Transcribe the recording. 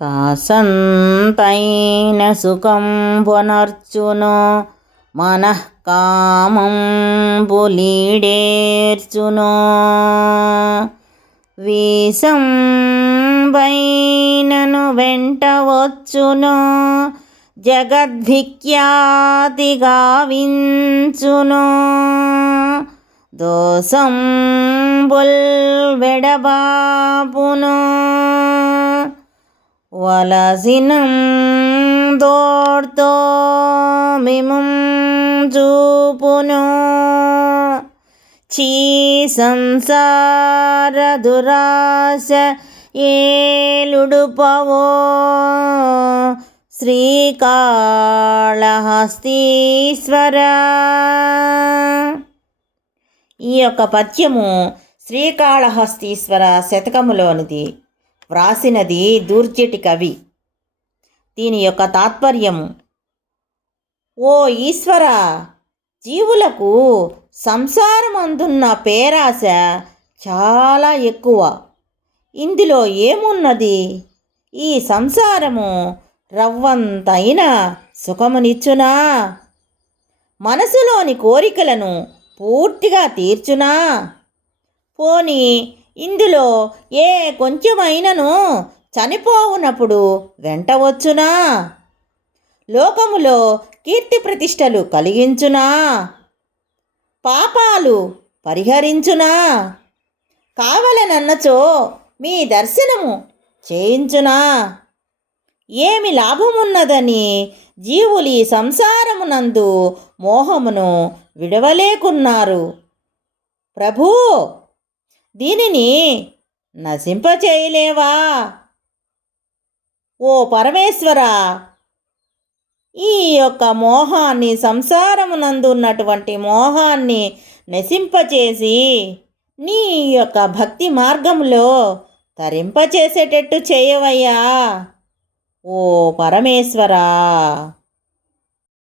కాసంతైన సుఖం పునర్చును మనఃకామం పులీడేర్చును వీసం వైనను వెంట వచ్చును జగద్భిఖ్యాతి గావించును బుల్ వెడబాపును వలసినం దోర్తో మిమం చూపును చీ సంసార దురాశ ఏలుడుపవో. శ్రీకాళహస్తీశ్వర. ఈ యొక్క పద్యము శ్రీకాళహస్తీశ్వర శతకములోనిది. వ్రాసినది దూర్జటి కవి. దీని యొక్క తాత్పర్యం ఓ ఈశ్వర జీవులకు సంసారం అందున్న పేరాశ చాలా ఎక్కువ. ఇందులో ఏమున్నది? ఈ సంసారము రవ్వంతైన సుఖమునిచ్చునా? మనసులోని కోరికలను పూర్తిగా తీర్చునా? పోని ఇందులో ఏ కొంచెమైనను చనిపోవునప్పుడు వెంట వచ్చునా? లోకములో కీర్తి ప్రతిష్టలు కలిగించునా? పాపాలు పరిహరించునా? కావలనన్నచో మీ దర్శనము చేయించునా? ఏమి లాభమున్నదని జీవులు ఈ సంసారమునందు మోహమును విడవలేకున్నారు. ప్రభూ దీనిని నశింపచేయలేవా? ఓ పరమేశ్వర ఈ యొక్క మోహాన్ని సంసారమునందు ఉన్నటువంటి మోహాన్ని నశింపచేసి నీ యొక్క భక్తి మార్గంలో తరింపచేసేటట్టు చేయవయ్యా? ఓ పరమేశ్వరా